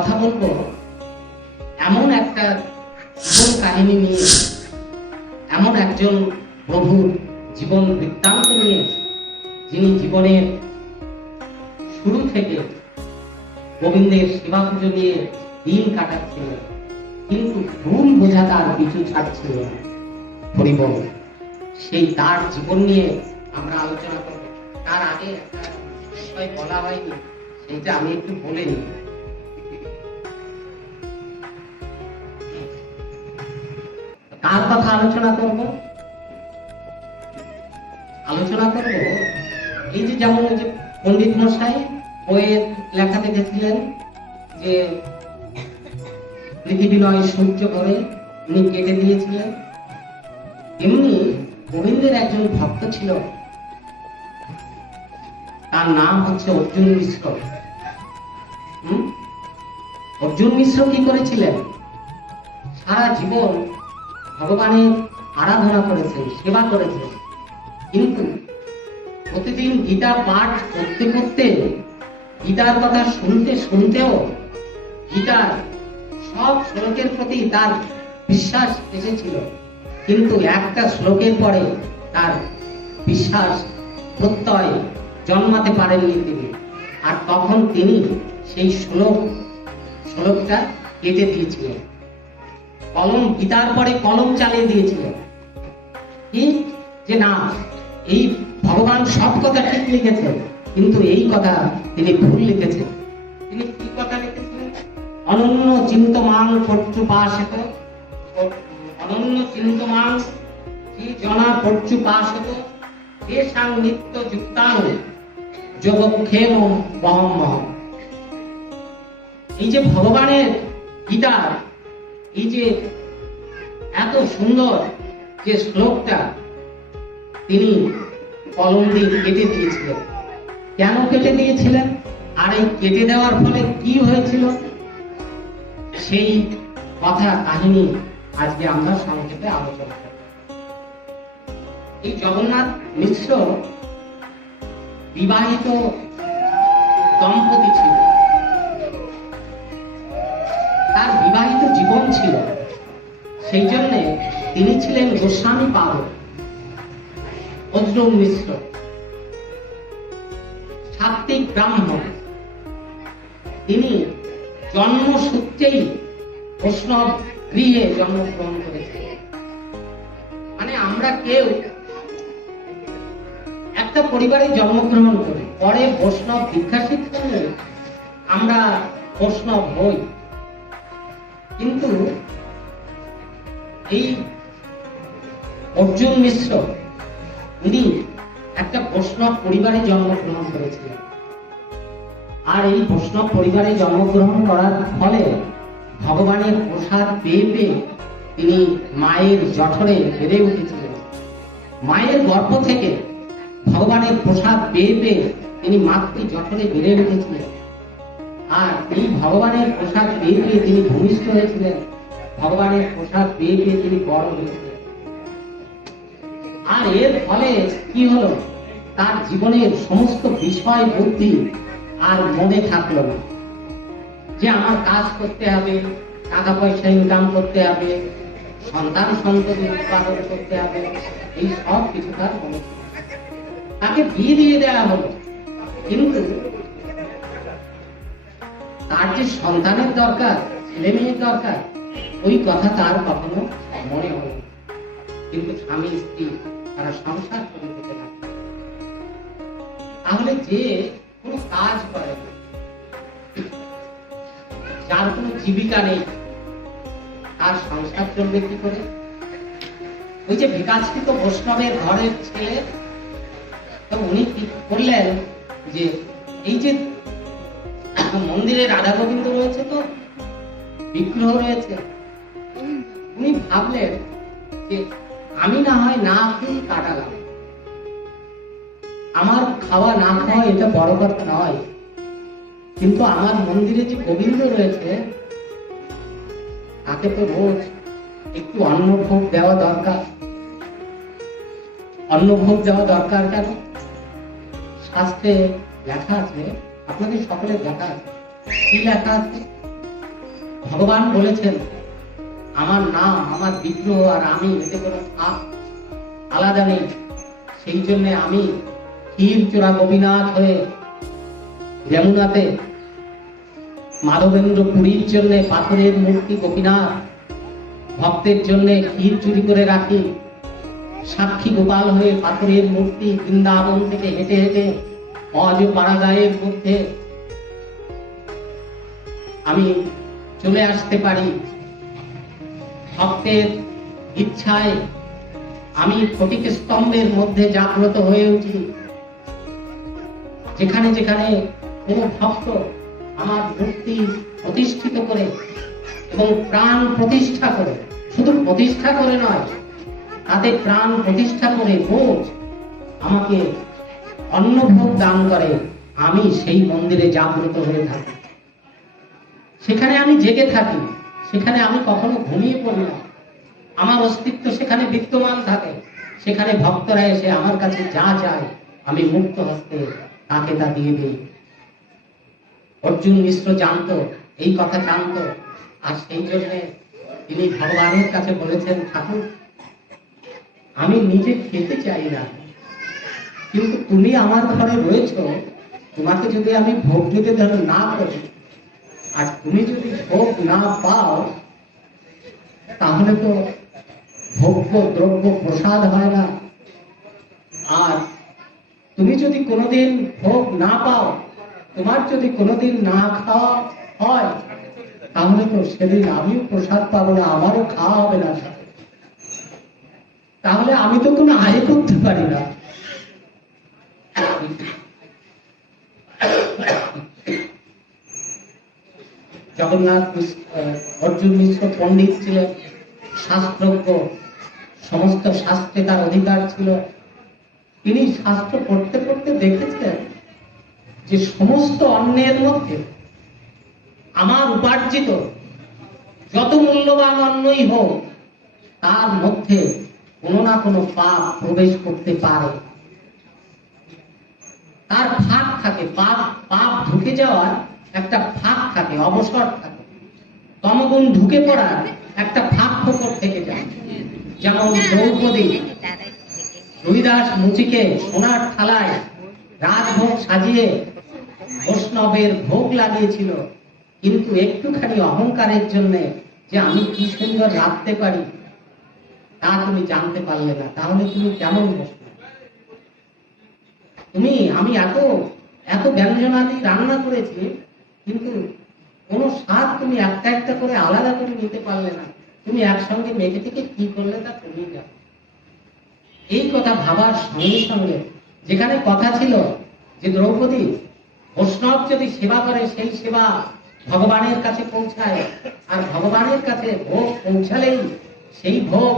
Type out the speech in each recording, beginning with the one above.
কথা বলবো এমন একটা জীবন কাহিনী নিয়ে, এমন একজন প্রভুর জীবন বৃত্তান্ত নিয়ে, যিনি জীবনের শুরু থেকে গোবিন্দের সেবা পুজো নিয়ে দিন কাটাচ্ছিলেন, কিন্তু ভুল বোঝা তার পিছু ছাড়ছিল না। হরিবল, সেই তার জীবন নিয়ে আমরা আলোচনা করব। তার আগে একটা বিষয় বলা হয়নি, সেইটা আমি একটু বলে নিই। কার কথা আলোচনা করব? এই যে যেমন যে পণ্ডিত মশাই বইয়ের লেখা দেখেছিলেন যে পৃথিবী নয় সূর্য করে উনি কেটে দিয়েছিলেন, এমনি গোবিন্দের একজন ভক্ত ছিল, তার নাম হচ্ছে অর্জুন মিশ্র। অর্জুন মিশ্র কি করেছিলেন? সারা জীবন ভগবানের আরাধনা করেছেন, সেবা করেছেন, কিন্তু প্রতিদিন গীতা পাঠ করতে করতে, গীতার কথা শুনতে শুনতেও গীতার সব শ্লোকের প্রতি তার বিশ্বাস এসেছিল, কিন্তু একটা শ্লোকের পরে তার বিশ্বাস প্রত্যয় জন্মাতে পারেননি তিনি। আর তখন তিনি সেই শ্লোকটা কেটে দিয়েছিলেন, কলম, গীতার পরে কলম চালিয়ে দিয়েছিলেন। কি যে না, এই ভগবান সব কথা ঠিক লিখেছেন, কিন্তু এই কথা তিনি ভুল লিখেছেন। তিনি কি কথা লিখেছিলেন? অনন্য চিন্তমান পর্যুপাসত, অনন্য চিন্তমান কি জনা পর্যুপাসত তেষাং নিত্য যুক্তাং যোগক্ষেম বহম। এই যে ভগবানের গীতা, এই যে এত সুন্দর যে শ্লোকটা তিনি কলম দিয়ে কেটে দিয়েছিলেন। কেন কেটে দিয়েছিলেন? আর এই কেটে দেওয়ার ফলে কি হয়েছিল, সেই কথা কাহিনী আজকে আমরা সংক্ষেপে আলোচনা করব। এই জগন্নাথ মিশ্র বিবাহিত দম্পতি ছিল, তার বিবাহিত জীবন ছিল, সেই জন্য তিনি ছিলেন গোস্বামী পালক। অর্জুন মিশ্র সাত্ত্বিক ব্রাহ্মণ, তিনি জন্মসূত্রেই বৈষ্ণব গৃহে জন্মগ্রহণ করেছিলেন। মানে আমরা কেউ একটা পরিবারে জন্মগ্রহণ করি, পরে বৈষ্ণব দীক্ষা শিক্ষা নিয়ে আমরা বৈষ্ণব হই, কিন্তু এই অর্জুন মিশ্র উনি একটা বৈষ্ণব পরিবারে জন্মগ্রহণ করেছিলেন। আর এই বৈষ্ণব পরিবারে জন্মগ্রহণ করার ফলে ভগবানের প্রসাদ পেয়ে পেয়ে তিনি মায়ের জঠরে বেড়ে উঠেছিলেন। মায়ের গর্ভ থেকে ভগবানের প্রসাদ পেয়ে পেয়ে তিনি মাতৃ জঠরে বেড়ে উঠেছিলেন। আর এই ভগবানের প্রসাদ পেয়ে পেয়ে তিনি ভূমিষ্ঠ হয়েছিলেন, ভগবানের প্রসাদ পেয়ে পেয়ে তিনি বড় হয়েছিলেন। আর এর ফলে কি হলো, তার জীবনের সমস্ত বিষয় বুদ্ধি আর মনে থাকলো না, যে আমার কাজ করতে হবে, টাকা পয়সা ইনকাম করতে হবে, সন্তান সন্ততি উৎপাদন করতে হবে, এই সব কিছু তার মনে ছিল। তাকে বিয়ে দিয়ে দেওয়া হলো, কিন্তু তার যে সন্তানের দরকার, ছেলে মেয়ের দরকার, ওই কথা তার কখনো মনে হলো। কিন্তু স্বামী স্ত্রী তারা সংসার করে যেতে থাকে। তাহলে যে কোনো কাজ করে না, যার কোনো জীবিকা নেই, তার সংসার চলবে কি করে? ওই যে বিকাশিত বৈষ্ণবের ঘরের ছেলে, তো উনি কি করলেন, যে এই যে মন্দিরে রাধা গোবিন্দ রয়েছে, তো বিগ্রহ রয়েছে, উনি ভাবলেন যে আমি না হয় না খেয়ে কাটালাম, আমার খাওয়া না খাওয়া এটা বড় কথা নয়, কিন্তু আমার মন্দিরে যে গোবিন্দ রয়েছে তাকে তো রোজ একটু অন্নভোগ দেওয়া দরকার। অন্নভোগ দেওয়া দরকার কেন? শাস্ত্রে লেখা আছে, আপনাদের সকলের লেখা আছে। কি লেখা আছে? ভগবান বলেছেন আমার নাম, আমার বিগ্রহ আর আমি এতে কোনো আলাদা নেই। সেই জন্য আমি ক্ষীরচোরা গোপীনাথ হয়ে যমুনাতে, মাধবেন্দ্র পুরীর জন্য পাথরের মূর্তি গোপীনাথ, ভক্তের জন্য ক্ষীর চুরি করে রাখি, সাক্ষী গোপাল হয়ে পাথরের মূর্তি বৃন্দাবন থেকে হেঁটে হেঁটে অজ পাড়াগাঁয়ের মধ্যে আমি চলে আসতে পারি। ভক্তের ইচ্ছায় আমি ফটিক স্তম্ভের মধ্যে জাগ্রত হয়ে উঠি। যেখানে যেখানে কোনো ভক্ত আমার মূর্তি প্রতিষ্ঠিত করে এবং প্রাণ প্রতিষ্ঠা করে, শুধু প্রতিষ্ঠা করে নয়, তাদের প্রাণ প্রতিষ্ঠা করে রোজ আমাকে অন্নভোগ দান করে, আমি সেই মন্দিরে জাগ্রত হয়ে থাকি। সেখানে আমি জেগে থাকি, সেখানে আমি কখনো ঘুমিয়ে পড়ি না। আমার অস্তিত্ব সেখানে বিদ্যমান থাকে। সেখানে ভক্তরা এসে আমার কাছে যা চায় আমি মুক্ত হস্তে তাকে তা দিয়ে দিই। অর্জুন মিশ্র জানতো, এই কথা জানতো, আর সেই জন্য তিনি ভগবানের কাছে বলেছেন, ঠাকুর আমি নিজে খেতে চাই না, কিন্তু তুমি আমার ঘরে রয়েছ, তোমাকে যদি আমি ভোগ দিতে ধরো না করি, আর তুমি যদি ভোগ না পাও, তাহলে তো ভোগ্য দ্রব্য প্রসাদ হয় না। আর তুমি যদি কোনোদিন ভোগ না পাও, তোমার যদি কোনোদিন না খাওয়া হয়, তাহলে তো সেদিন আমিও প্রসাদ পাবো না, আমারও খাওয়া হবে না। তাহলে আমি তো কোনো আয় করতে পারি না। জগন্নাথ অর্জুন মিশ্র পণ্ডিত ছিলেন, শাস্ত্রজ্ঞ, সমস্ত শাস্ত্রে তার অধিকার ছিল। তিনি শাস্ত্র পড়তে পড়তে দেখেছেন যে সমস্ত অন্নের মধ্যে আমার উপার্জিত যত মূল্যবান অন্নই হোক, তার মধ্যে কোনো না কোনো পাপ প্রবেশ করতে পারে, তার ফাঁক থাকে, পাপ ঢুকে যাওয়ার একটা ফাঁক থাকে, অবসর থাকে, তমগুণ ঢুকে পড়ার একটা ফাঁক ফোকর থেকে যায়। যেমন দ্রৌপদী রবিদাস মুচিকে সোনার থালায় রাজভোগ সাজিয়ে বৈষ্ণবের ভোগ লাগিয়েছিল, কিন্তু একটুখানি অহংকারের জন্য যে আমি কি সুন্দর রাখতে পারি তা তুমি জানতে পারলে না। তাহলে তুমি কেমন বৈষ্ণব? আমি এত এত ব্যঞ্জনাদি রান্না করেছি, কিন্তু কোন স্বাদ তুমি একটা একটা করে আলাদা করে নিতে পারলে না। তুমি একসঙ্গে মেঘে থেকে কি করলে তা তুমি জানো। এই কথা ভাবার সঙ্গে সঙ্গে যেখানে কথা ছিল যে দ্রৌপদী বৈষ্ণব যদি সেবা করে, সেই সেবা ভগবানের কাছে পৌঁছায়, আর ভগবানের কাছে ভোগ পৌঁছালেই সেই ভোগ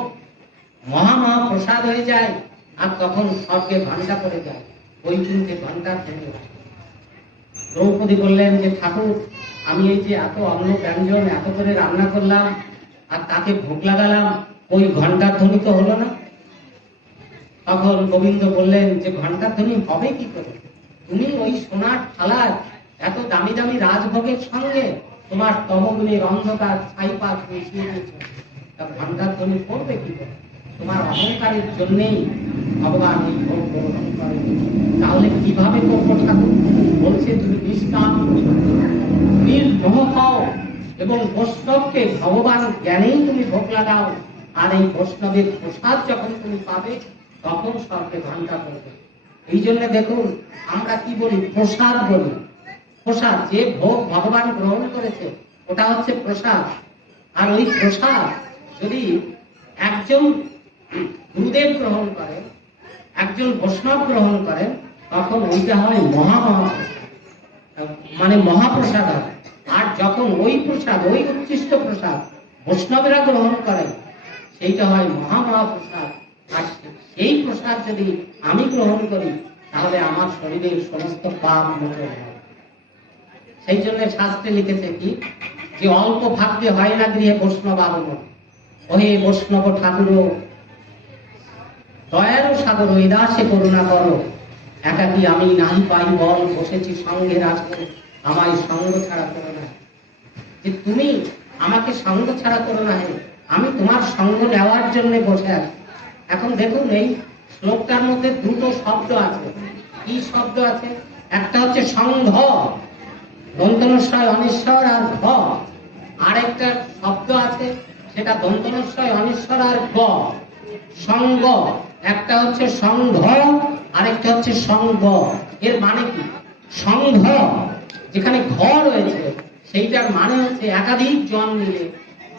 মহা প্রসাদ হয়ে যায়, আর তখন স্বর্গে ঘণ্টা পড়ে যায়, বৈকুণ্ঠে ঘণ্টা থেমে যায়। দ্রৌপদী বললেন যে ঠাকুর, আমি এই যে এত অন্ন ব্যঞ্জন এত করে রান্না করলাম আর তাকে ভোগ লাগালাম, ওই ঘণ্টার ধ্বনি তো হলো না। তখন গোবিন্দ বললেন যে ঘণ্টার ধ্বনি হবে কি করে? তুমি ওই সোনার থালার এত দামি দামি রাজভোগের সঙ্গে তোমার তমগুণের অন্ধকার ছাইপাত মিশিয়ে দিয়েছো, তা ঘণ্টার ধ্বনি করবে কি করে? তোমার অহংকারের জন্যেই ভগবান এই ভোগ গ্রহণ করে। তাহলে কিভাবে করবো ঠাকুর? বলছে তুমি নিষ্কাম নির্মোহ হও এবং বৈষ্ণবকে ভগবান জ্ঞানেই তুমি ভোগ লাগাও, আর এই বৈষ্ণবের প্রসাদ যখন তুমি পাবে তখন স্বর্গে ঘণ্টা পড়বে। এই জন্য দেখুন আমরা কি বলি? প্রসাদ বলি। প্রসাদ, যে ভোগ ভগবান গ্রহণ করেছে ওটা হচ্ছে প্রসাদ। আর ওই প্রসাদ যদি একজন গুরুদেব গ্রহণ করে, একজন বৈষ্ণব গ্রহণ করেন, তখন ওইটা হয় মানে মহাপ্রসাদ হয়। আর যখন ওই প্রসাদ, ওই উচ্ছিষ্ট প্রসাদ বৈষ্ণবেরা গ্রহণ করে, সেইটা হয় মহাপ্রসাদ। আর সেই প্রসাদ যদি আমি গ্রহণ করি, তাহলে আমার শরীরের সমস্ত পাপ মোচন হয়। সেই জন্য শাস্ত্রে লিখেছে কি, যে অল্প ভাগ্যে হয় না গৃহে বৈষ্ণব আগমন, ওহে বৈষ্ণব ঠাকুর দয়ার সাগর ওই দাসে করুণা করো, একাকি আমি নাহি পাই বল, বসেছি সঙ্গে রাজপুর আমায় সঙ্গ ছাড়া করো না। যে তুমি আমাকে সঙ্গ ছাড়া করো না হে, আমি তোমার সঙ্গ নেওয়ার জন্য বসে আছি। এখন দেখুন এই শ্লোকটার মধ্যে দুটো শব্দ আছে। কি শব্দ আছে? একটা হচ্ছে সংঘ, দন্তনস্বয় অনিশ্বর আর ঘ। আর একটা শব্দ আছে, সেটা দন্তনস্বয় অনিশ্বর আর গ, সঙ্গ। একটা হচ্ছে সংঘ, আরেকটা হচ্ছে সঙ্গ। এর মানে কি? সংঘ যেখানে ঘ রয়েছে, সেইটার মানে হচ্ছে একাধিক জন মিলে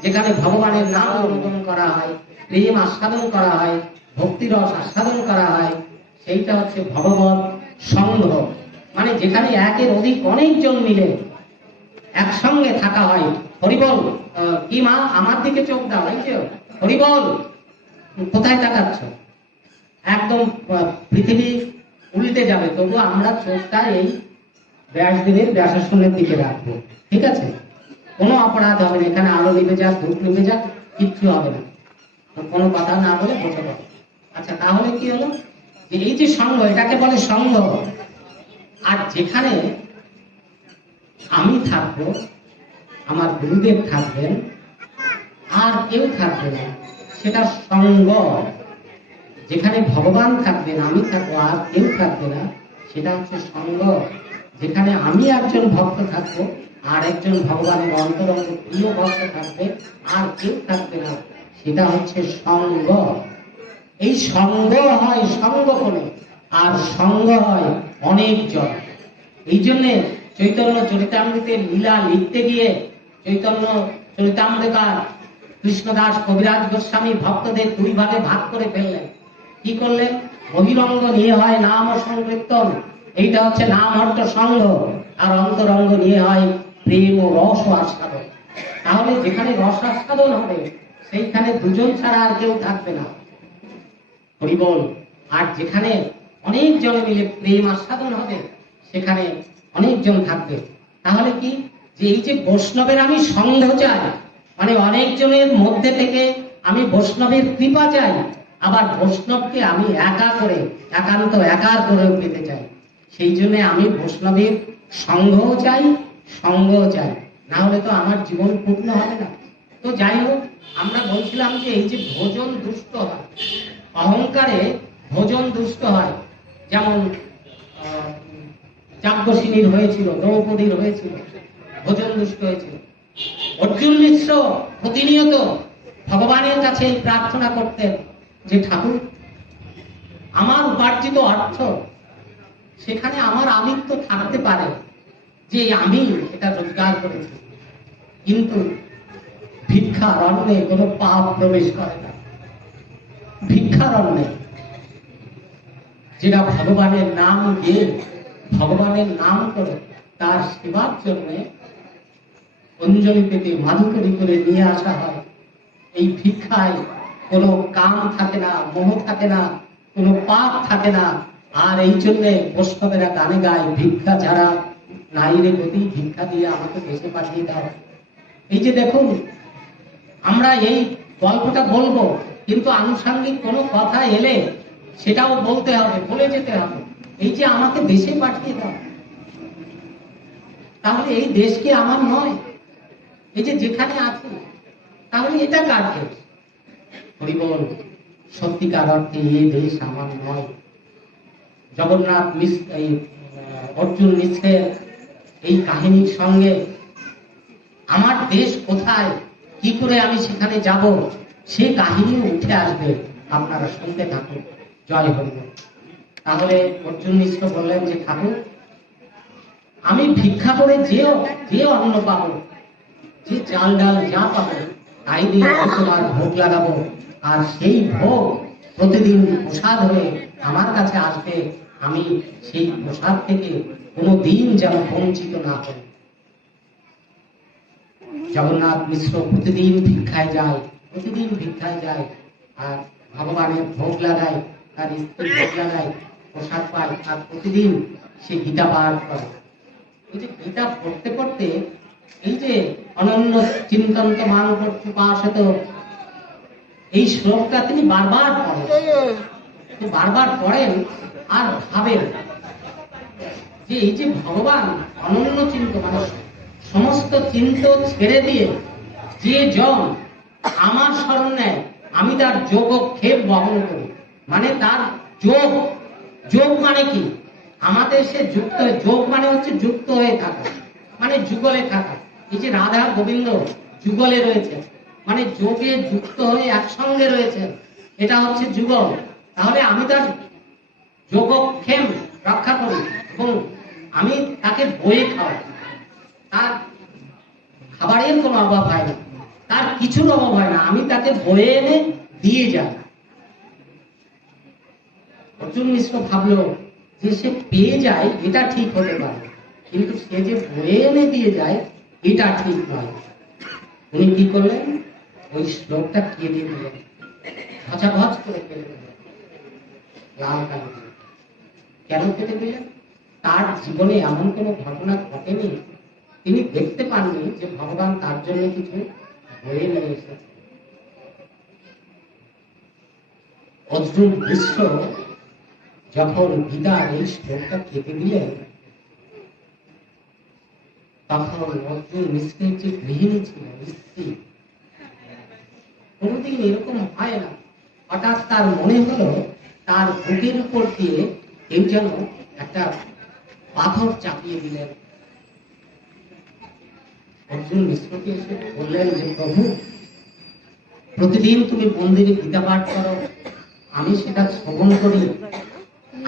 যেখানে ভগবানের নাম অনুগমন করা হয়, প্রেম আস্বাদন করা হয়, ভক্তিরস আস্বাদন করা হয়, সেইটা হচ্ছে ভগবত সংঘ। মানে যেখানে একের অধিক অনেকজন মিলে একসঙ্গে থাকা হয়। হরিবল। কি মা, আমার দিকে চোখ দাও, এই যে হরিবল। কোথায় তাকাচ্ছ? একদম পৃথিবী উল্টে যাবে, তবু আমরা চোখটা এই ব্যাসদেবের ব্যাসাসনের দিকে রাখবো। ঠিক আছে? কোনো অপরাধ হবে না, এখানে আলো নিভে যাক, ধূপ নিভে যাক, কিচ্ছু হবে না। কোনো কথা না বলে বসে পড়ো। আচ্ছা, তাহলে কি হলো? যে এই যে সঙ্গ, এটাকে বলে সঙ্গ। আর যেখানে আমি থাকবো, আমার গুরুদেব থাকবেন, আর কেউ থাকবে না, সেটা সঙ্গ। যেখানে ভগবান থাকবেন, আমি থাকবো, আর কেউ থাকবে না, সেটা হচ্ছে সঙ্গ। যেখানে আমি একজন ভক্ত থাকবো, আর একজন ভগবানের অন্তরঙ্গ প্রিয় ভক্ত থাকবে, আর কেউ থাকবে না, সেটা হচ্ছে সঙ্গ। এই সঙ্গ হয় সঙ্গোপনে, আর সঙ্গ হয় অনেকজন। এই জন্যে চৈতন্য চরিতামৃতের লীলা লিখতে গিয়ে চৈতন্য চরিতামৃতকার কৃষ্ণদাস কবিরাজ গোস্বামী ভক্তদের দুই ভাগে ভাগ করে ফেললেন। কি করলেন? বহিরঙ্গ নিয়ে হয় নাম ও সংকীর্তন, এইটা হচ্ছে নাম অর্থ সঙ্গ, আর অন্তরঙ্গ নিয়ে হয় প্রেম ও রস ও আস্বাদন। তাহলে যেখানে রস আস্বাদন হবে, সেইখানে দুজন ছাড়া আর কেউ থাকবে না। হরিবল। আর যেখানে অনেকজন মিলে প্রেম আস্বাদন হবে, সেখানে অনেকজন থাকবে। তাহলে কি? যে এই যে বৈষ্ণবের আমি সঙ্গ চাই, মানে অনেকজনের মধ্যে থেকে আমি বৈষ্ণবের কৃপা চাই, আবার বৈষ্ণবকে আমি একা করে, একান্ত একার করে পেতে চাই। সেই জন্য আমি বৈষ্ণবের সঙ্গও চাই, সঙ্গও চাই। না হলে তো আমার জীবন পূর্ণ হবে না। তো যাই হোক, আমরা বলছিলাম যে এই যে ভোজন দুষ্ট হয়, অহংকারে ভোজন দুষ্ট হয়। যেমন যাজ্ঞসিনীর হয়েছিল, দ্রৌপদীর হয়েছিল, ভোজন দুষ্ট হয়েছিল। অর্জুন মিশ্র প্রতিনিয়ত ভগবানের কাছে প্রার্থনা করতেন যে ঠাকুর, আমার উপার্জিত অর্থ, সেখানে আমার আমিত্ব থাকতে পারে, যে আমি এটা রোজগার করেছি, কিন্তু ভিক্ষারণ্যে কোনো পাপ প্রবেশ করে না। ভিক্ষারণ্যে যেটা ভগবানের নাম দিয়ে, ভগবানের নাম করে তার সেবার জন্য অঞ্জলি পেতে মাধুকরী করে নিয়ে আসা হয়। এই ভিক্ষায় কোনো কাম থাকে না, মোহ থাকে না, কোনো পাপ থাকে না। আর এই জন্যে বৈষ্ণবেরা গানে গায়, ভিক্ষা ছাড়া নাই রে গতি, ভিক্ষা দিয়ে আমাকে দেশে পাঠিয়ে দাও। এই যে দেখুন, আমরা এই গল্পটা বলবো, কিন্তু আনুষঙ্গিক কোনো কথা এলে সেটাও বলতে হবে, বলে যেতে হবে। এই যে আমাকে দেশে পাঠিয়ে দাও, তাহলে এই দেশ কি আমার নয়? এই যে যেখানে আছি, তাহলে এটা কার দেশ? হরিবল। সত্যিকার অর্থে এই দেশ আমার নয়। জগন্নাথ অর্জুন মিশ্রের এই কাহিনীর সঙ্গে আমার দেশ কোথায়, কি করে আমি সেখানে যাব, সেই কাহিনী উঠে আসবে। আপনারা শুনতে থাকুন। জয় হরিবল। তাহলে অর্জুন মিশ্র বললেন যে ঠাকুর, আমি ভিক্ষা করে যে অন্ন পাবো, যে চাল ডাল যা পাবো, তাই দিয়ে তোমার ভোগ লাগাবো। আর সেই ভোগ প্রতিদিন প্রসাদ হয়ে আমার কাছে আসবে। আমি সেই প্রসাদ থেকে কোনো দিন যেন বঞ্চিত না হই। জগন্নাথ মিশ্র প্রতিদিন ভিক্ষায় যায়, প্রতিদিন ভিক্ষায় যায়, আর ভগবানের ভোগ লাগায়, তার স্ত্রী ভোগ লাগায়, প্রসাদ পায়, আর প্রতিদিন সে গীতা পাঠ করে। এই যে গীতা পড়তে পড়তে, এই যে অনন্য চিন্তন্ত মান উপাসিত, এই শ্লোকটা তিনি বারবার পড়েন, বারবার পড়েন আর ভাবেন যে এই যে ভগবান অনন্য চিন্ত, মানে সমস্ত চিন্ত ছেড়ে দিয়ে যে জন আমার শরণ নেয় আমি তার যোগক্ষেপ বহন করি। মানে তার যোগ, যোগ মানে কি? আমাদের সে যুক্ত, যোগ মানে হচ্ছে যুক্ত হয়ে থাকা, মানে যুগলে থাকা। এই যে রাধা গোবিন্দ যুগলে রয়েছে, মানে যোগে যুক্ত হয়ে একসঙ্গে রয়েছে, এটা হচ্ছে যুগল। তাহলে আমি তার যোগক্ষেম রক্ষা করি এবং আমি তাকে বয়ে খাওয়াই। তার খাবারের কোনো অভাব হয় না, তার কিছুর অভাব হয় না, আমি তাকে বয়ে এনে দিয়ে যাই। অর্জুন মিশ্র ভাবলো যে সে পেয়ে যায় এটা ঠিক হতে পারে, কিন্তু সে যে বয়ে এনে দিয়ে যায় এটা ঠিক নয়। উনি কি করলেন? ওই শ্লোকটা কেটে দিলেন, ভচাভচ করে কেটে দিলেন লাল কালি দিয়ে। কেন কেটে দিলেন? তার জীবনে এমন কোনো ঘটনা ঘটেনি, তিনি দেখতে পাননি যে ভগবান তার জন্য কিছু বয়ে নিয়ে এসেছে। অর্জুন মিশ্র যখন গীতার এই শ্লোকটা কেটে দিলেন, তখন অর্জুন মিশ্রের যে গৃহিণী ছিল, স্ত্রী, কোনোদিন এরকম হয় না, হঠাৎ তার মনে হলো তার বুকের উপর দিয়ে কেউ যেন একটা পাথর চাপিয়ে দিলেন। অর্জুন মিশ্রকে এসে বললেন যে প্রভু, প্রতিদিন তুমি মন্দিরে গীতা পাঠ করো, আমি সেটা শ্রবণ করি,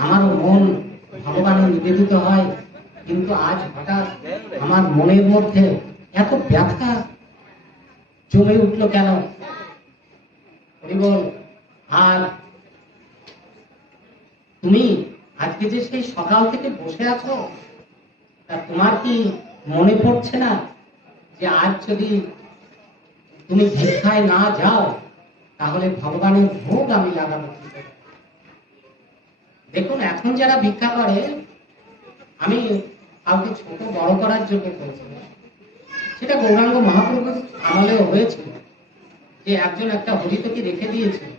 আমার মন ভগবানে নিবেদিত হয়, কিন্তু আজ হঠাৎ আমার মনের মধ্যে এত ব্যথা জমে উঠলো কেন? আর তুমি আজকে যে সেই সকাল থেকে বসে আছো, তা তোমার কি মনে পড়ছে না যে আজ যদি তুমি ভিক্ষায় না যাও তাহলে ভগবানের ভোগ আমি লাগাবো? দেখুন, এখন যারা ভিক্ষা করে, আমি কাউকে ছোট বড় করার জন্য বলছি, সেটা গৌরাঙ্গ মহাপ্রভুর আমলেও হয়েছিল যে একজন একটা হরিতকে রেখে দিয়েছিল।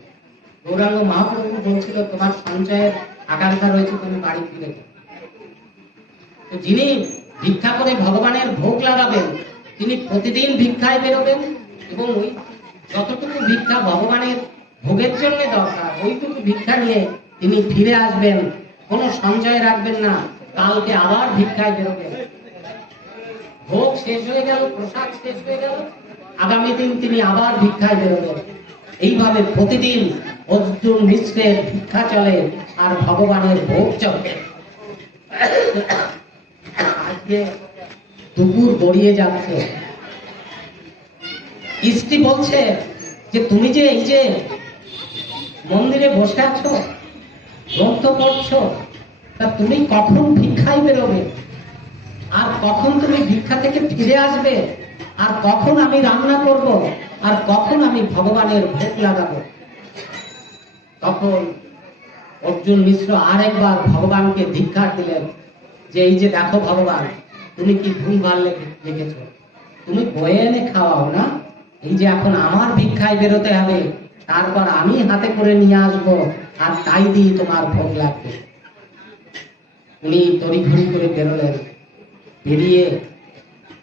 গৌরাঙ্গ মহাপ্রভু বলছিল তোমার সঞ্চয়ের আকাঙ্ক্ষা রয়েছে, তুমি বাড়ি ফিরে যাও। তো যিনি ভিক্ষা করে ভগবানের ভোগ লাগাবেন তিনি প্রতিদিন ভিক্ষায় বেরোবেন এবং ওই যতটুকু ভিক্ষা ভগবানের ভোগের জন্য দরকার ওইটুকু ভিক্ষা নিয়ে তিনি ফিরে আসবেন, কোনো সঞ্চয় রাখবেন না, কালকে আবার ভিক্ষায় বেরোবেন। ভোগ শেষ হয়ে গেল, প্রসাদ শেষ হয়ে গেল, আগামী দিন তিনি আবার ভিক্ষায় বেরোবেন। এইভাবে প্রতিদিন অর্জুন মিশ্রের ভিক্ষা চলে আর ভগবানের ভোগ চলে। আজকে দুপুর গড়িয়ে যাচ্ছে, স্ত্রী বলছে যে তুমি যে এই যে মন্দিরে বসে আছো, গ্রন্থ পড়ছো, তা তুমি কখন ভিক্ষায় বেরোবে? আর কখন তুমি ভিক্ষা থেকে ফিরে আসবে? আর কখন আমি রান্না করব? আর কখন আমি ভগবানের ভোগ লাগাবো? তখন অর্জুন মিশ্র আরেকবার ভগবানকে ধিক্কার দিলেন যে এই যে দেখো ভগবান, তুমি কি ভুলভাল লিখেছো, তুমি বয়ে এনে খাওয়াও না, এই যে এখন আমার ভিক্ষায় বেরোতে হবে, তারপর আমি হাতে করে নিয়ে আসবো আর তাই দিয়ে তোমার ভোগ লাগবে। উনি তড়িঘড়ি করে বেরোলেন, বেরিয়ে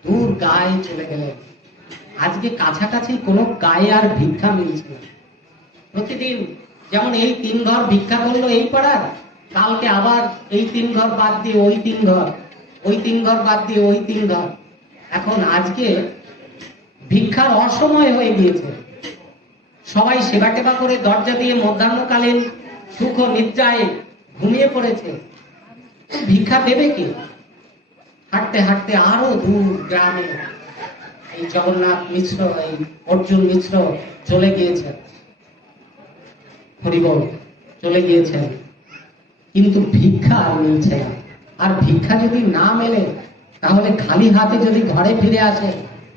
দূর গায়ে চলে গেলেন। আজকে কাছাকাছি কোনো গায়ে আর ভিক্ষা মিলছে না। প্রতিদিন যেমন এই 3 ঘর ভিক্ষা করলো এই পাড়ার, কালকে আবার এই 3 ঘর বাদ দিয়ে ওই 3 ঘর, ওই 3 ঘর বাদ দিয়ে ওই 3 ঘর। এখন আজকে ভিক্ষার অসময় হয়ে গিয়েছে, সবাই সেবা টেবা করে দরজা দিয়ে মধ্যাহ্নকালীন সুখ নিদ্রায় ঘুমিয়ে পড়েছে, ভিক্ষা দেবে কে? হাঁটতে হাঁটতে আরো দূর গ্রামে এই জগন্নাথ মিশ্র, এই অর্জুন মিশ্র চলে গিয়েছেন, হরিবল চলে গিয়েছেন, কিন্তু ভিক্ষা আর মিলছে না। আর ভিক্ষা যদি না মেলে তাহলে খালি হাতে যদি ঘরে ফিরে আসে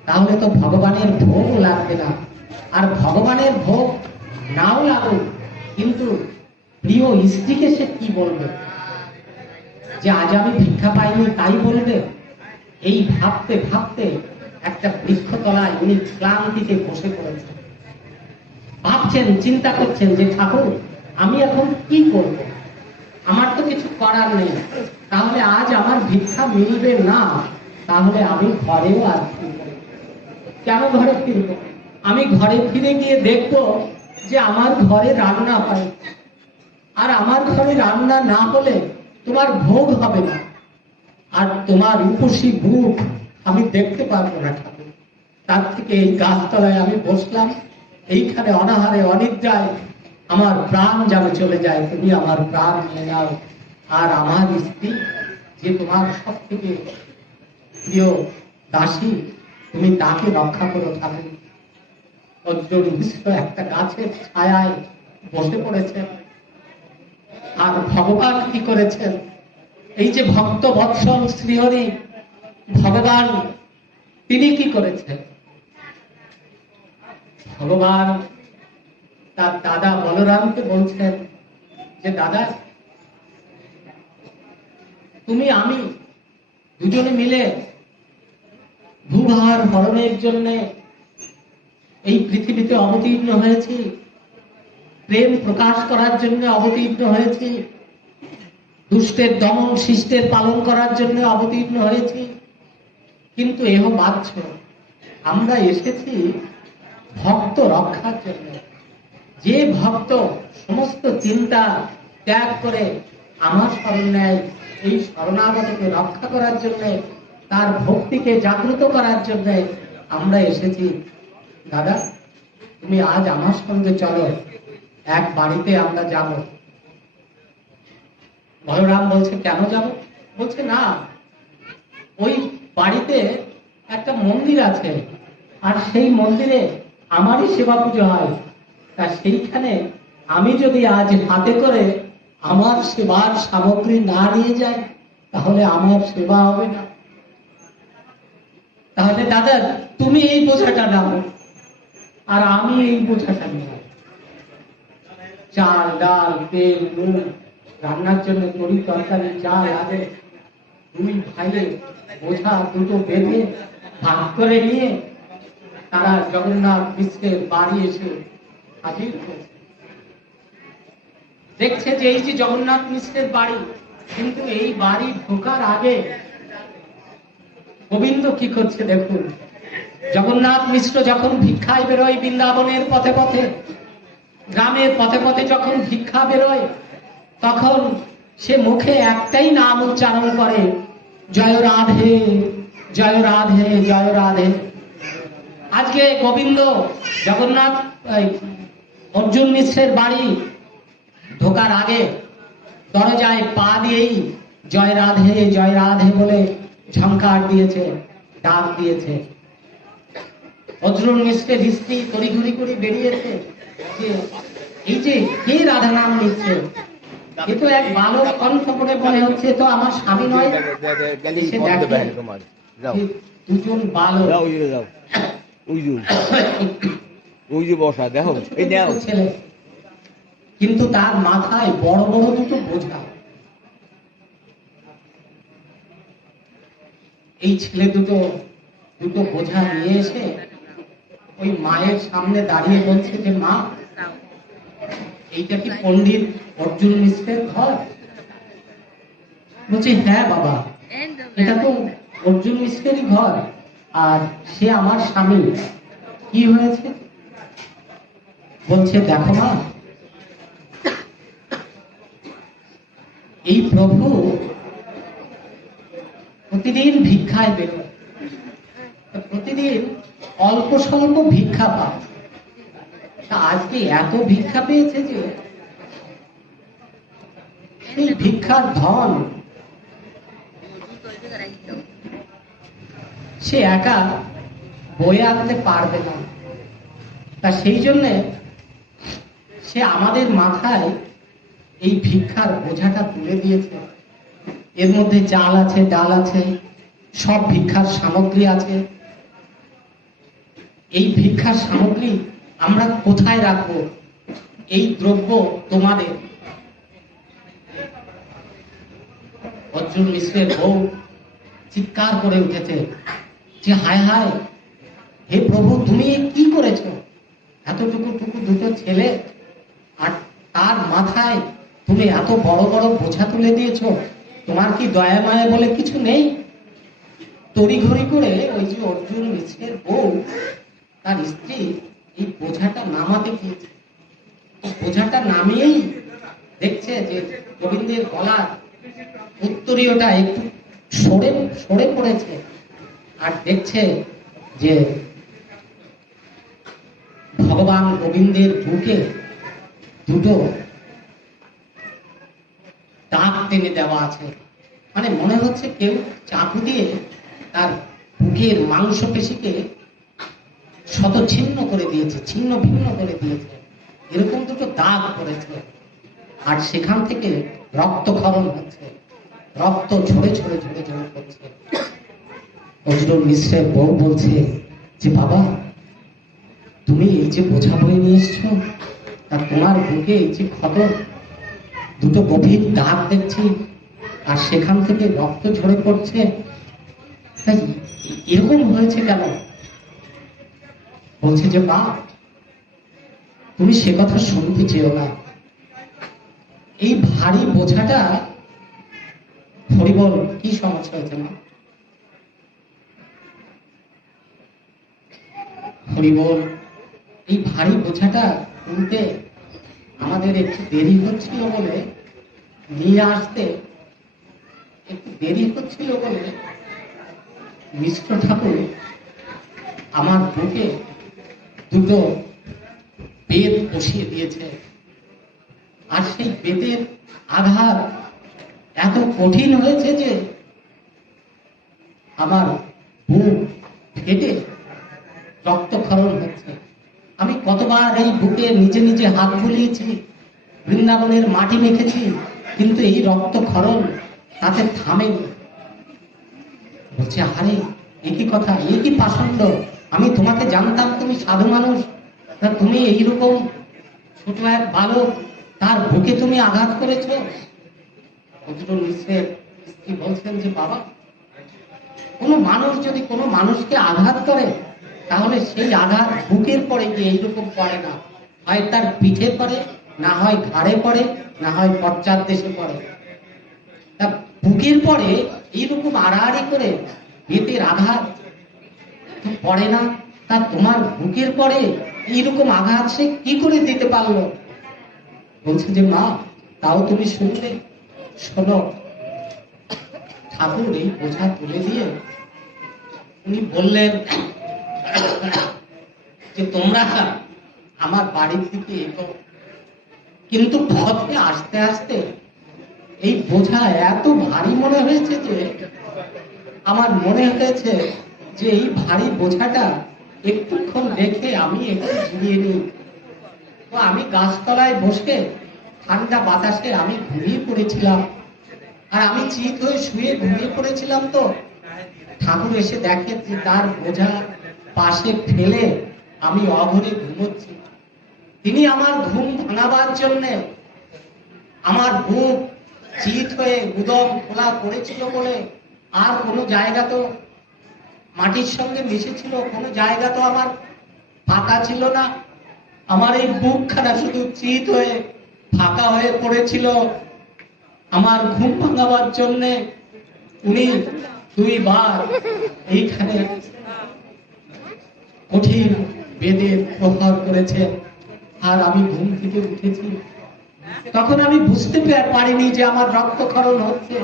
তাহলে তো ভগবানের ভোগ লাগবে না। আর ভগবানের ভোগ নাও লাগুক, কিন্তু প্রিয় স্ত্রীকে সে কি বলবে যে আজ আমি ভিক্ষা পাইনি, তাই বলবে? এই ভাবতে ভাবতে একটা বৃক্ষতলায় উনি ক্লান্তিতে বসে পড়েছেন, ভাবছেন, চিন্তা করছেন যে ঠাকুর আমি এখন কি করব, আমার তো কিছু করার নেই, তাহলে আজ আমার ভিক্ষা মিলবে না, তাহলে আমি ঘরেও আর কি করব? কেন ঘরে ফিরবো? আমি ঘরে ফিরে গিয়ে দেখবো যে আমার ঘরে রান্না হয়, আর আমার ঘরে রান্না না হলে তোমার ভোগ হবে না, আর তোমার রূপসী মুখ আমি দেখতে পারবো না ঠাকুর। তার থেকে এই গাছতলায় আমি বসলাম, এইখানে অনাহারে অনিদ্রায় আমার প্রাণ যেন চলে যায়, তুমি আমার প্রাণ নিয়ে নাও। আর আমার স্ত্রী, যে তোমার সব থেকে প্রিয় দাসী, তুমি তাকে রক্ষা করো ঠাকুর। অর্জুন মিশ্র একটা গাছের ছায়ায় বসে পড়েছেন, আর ভগবান কি করেছেন? এই যে ভক্ত বৎসল শ্রীহরি ভগবান, তিনি কি করেছেন? ভগবান তার দাদা বলরামকে বলছেন যে দাদা, তুমি আমি দুজনে মিলে ভূভার হরণের জন্য এই পৃথিবীতে অবতীর্ণ হয়েছি, প্রেম প্রকাশ করার জন্য অবতীর্ণ হয়েছি, দুষ্টের দমন শিষ্টের পালন করার জন্য অবতীর্ণ হয়েছি। কিন্তু এহ বাচ্চ, আমরা এসেছি ভক্ত রক্ষার জন্য। যে ভক্ত সমস্ত চিন্তা ত্যাগ করে আমার শরণ নেয়, এই শরণাগতকে রক্ষা করার জন্য, তার ভক্তিকে জাগ্রত করার জন্য আমরা এসেছি। দাদা, তুমি আজ আমার সঙ্গে চলো, এক বাড়িতে আমরা যাব। বলরাম বলছে কেন যাব? বলছে না, ওই বাড়িতে একটা মন্দির আছে, আর সেই মন্দিরে আমারই সেবা পুজো হয়। তা সেইখানে আমি যদি আজ হাতে করে আমার সেবার সামগ্রী না নিয়ে যাই, তাহলে আমার সেবা হবে না। তাহলে দাদা, তুমি এই বোঝাটা নাও, আর আমি এই বোঝাটা নিই। চাল ডাল তেল নুন রান্নার জন্য তরি তরকারি যা লাগে, দুই ভাইয়ে বোঝা দুটো বেঁধে ভাগ করে নিয়ে তারা জগন্নাথ মিশ্রের বাড়ি এসে হাজির হয়েছে। দেখছে যে এই যে জগন্নাথ মিশ্রের বাড়ি, কিন্তু এই বাড়ি ঢোকার আগে গোবিন্দ কি করছে দেখুন। জগন্নাথ মিশ্র যখন ভিক্ষায় বেরোয় বৃন্দাবনের পথে পথে, গ্রামের পথে পথে যখন ভিক্ষা বেরোয়, তখন সে মুখে একটাই নাম উচ্চারণ করে, জয় রাধে জয় রাধে জয় রাধে। আজকে গোবিন্দ জগন্নাথ অর্জুন মিশ্রের বাড়ি ঢোকার আগে দরজায় পা দিয়েই জয় রাধে বলে ঝংকার দিয়েছে, ডাক দিয়েছে। অর্জুন মিশ্রের স্ত্রী তড়িঘড়ি করে বেরিয়েছে যে এই যে কে রাধা নাম নিচ্ছে, এ তো এক বালক কণ্ঠ করে মনে হচ্ছে, তো আমার স্বামী নয়। দুজন বালক ছেলে, কিন্তু তার মাথায় বড় বড় দুটো বোঝা। এই ছেলে দুটো বোঝা নিয়ে এসে ওই মায়ের সামনে দাঁড়িয়ে বলছে যে মা, এইটা কি পণ্ডিত অর্জুন মিশ্রের ঘর? বলছে হ্যাঁ বাবা, এটা তো অর্জুন মিশ্রেরই ঘর, আর সে আমার স্বামী। কি হয়েছে? বলছে দেখো মা, এই প্রভু প্রতিদিন ভিক্ষায় বেরোয়, প্রতিদিন অল্প স্বল্প ভিক্ষা পায়। তা আজকে এত ভিক্ষা পেয়েছে যে এই ভিক্ষার ধন সে একা বয়ে আনতে পারবে না। তা সেই জন্যে সে আমাদের মাথায় এই ভিক্ষার বোঝাটা তুলে দিয়েছে। এর মধ্যে চাল আছে, ডাল আছে, সব ভিক্ষার সামগ্রী আছে। এই ভিক্ষার সামগ্রী আমরা কোথায় রাখবো? এই দ্রব্য তোমাদের। অর্জুন মিশ্রের বউ চিৎকার করে উঠেছে যে হায় হায়, হে প্রভু, তুমি কি করেছো? এতটুকু দুটো ছেলে, আর তার মাথায় তুমি এত বড় বড় বোঝা তুলে দিয়েছো। তোমার কি দয়া মায়া বলে কিছু নেই? তড়িঘড়ি করে ওই যে অর্জুন মিশ্রের বউ তার স্ত্রী এই বোঝাটা নামাতে গিয়েছে। বোঝাটা নামিয়েই দেখছে যে গোবিন্দের গলার উত্তরীয়টা একটু সরে সরে পড়েছে, আর দেখছে যে ভগবান গোবিন্দের বুকে দুটো দাগ টেনে দেওয়া আছে। মানে মনে হচ্ছে কেউ চাকু দিয়ে তার বুকের মাংসপেশিকে শতচ্ছিন্ন করে দিয়েছে, ছিন্ন ভিন্ন করে দিয়েছে, এরকম দুটো দাগ পড়েছে। আর সেখান থেকে রক্তক্ষরণ হচ্ছে, রক্ত ঝরে ঝরে ঝরে ঝরে পড়ছে। নজরুল মিশ্রের বউ বলছে যে বাবা, তুমি এই যে বোঝা বয়ে নিয়ে এসছো, আর তোমার বুকে এই যে ক্ষত, দুটো গভীর দাগ দেখছি, আর সেখান থেকে রক্ত ঝরে পড়ছে, তাই এরকম হয়েছে কেন? বলছে যে মা, তুমি সে কথা শুনতে চেও না। এই ভারী বোঝাটা, হরিবল, কি সমস্যা হয়েছে মা? হরিবল, এই ভারী বোঝাটা তুলতে আমাদের একটু দেরি হচ্ছিল বলে, নিয়ে আসতে একটু দেরি হচ্ছিল বলে মিশ্র ঠাকুর আমার বুকে দুটো বেদ বসিয়ে দিয়েছে। আর সেই বেদের আঘাত এত কঠিন হয়েছে যে আমার বুক ফেটে রক্তক্ষরণ হচ্ছে। আমি কতবার এই বুকে নিজে নিজে হাত বুলিয়েছি, বৃন্দাবনের মাটি মেখেছি, কিন্তু এই রক্তক্ষরণ তাতে থামেনি। বলছে, আরে একই কথা, একই পাষণ্ড, আমি তোমাকে জানতাম তুমি সাধু মানুষ, তা তুমি এইরকম ছোট এক বালক, তার বুকে তুমি আঘাত করেছো। নজরুল মিশ্রের স্ত্রী বলছেন যে বাবা, কোনো মানুষ যদি কোনো মানুষকে আঘাত করে, তাহলে সেই আঘাত বুকের পরে গিয়ে এইরকম পড়ে না, হয় তার পিঠে পড়ে, না হয় ঘাড়ে পড়ে, না হয় পশ্চাৎ দেশে পড়ে। তা বুকের পরে এইরকম আড়াআড়ি করে বেতের আঘাত পড়ে না, তা তোমার বুকের পরে এইরকম আঘাত সে কি করে দিতে পারলো? বলছে যে মা, তাও তুমি শুনলে, শোনো। ঠাকুর এই বোঝা তুলে দিয়ে উনি বললেন যে তোমরা আমার বাড়ির দিকে এগো। কিন্তু পথে আস্তে আস্তে এই বোঝা এত ভারী মনে হয়েছে যে আমার মনে হয়েছে যে এই ভারী বোঝাটা একটুক্ষণ রেখে আমি একটু ঝুলিয়ে নিই। তো আমি গাছতলায় বসে ঠান্ডা বাতাসে আমি ঘুমিয়ে পড়েছিলাম, আর আমি চিত হয়ে শুয়ে ঘুমিয়ে পড়েছিলাম। তো ঠাকুর এসে দেখে যে তার বোঝা পাশে ফেলে আমি অঘরে ঘুমোচ্ছি। তিনি আমার ঘুম ভাঙাবার জন্যে, আমার বুক চিত হয়ে উদম খোলা পড়েছিল বলে আর কোনো জায়গা তো মাটির সঙ্গে মিশেছিল, কোনো জায়গা তো আমার ফাঁকা ছিল না। আমার এই বুকখানা শুধু চিত হয়ে ফাঁকা হয়ে পড়েছিল। আমার ঘুম ভাঙাবার জন্যে উনি দুইবার এইখানে কঠিন বেদের প্রহার করেছে, আর আমি ঘুম থেকে উঠেছি। তখন আমি বুঝতে পারিনি যে আমার রক্তক্ষরণ হচ্ছে।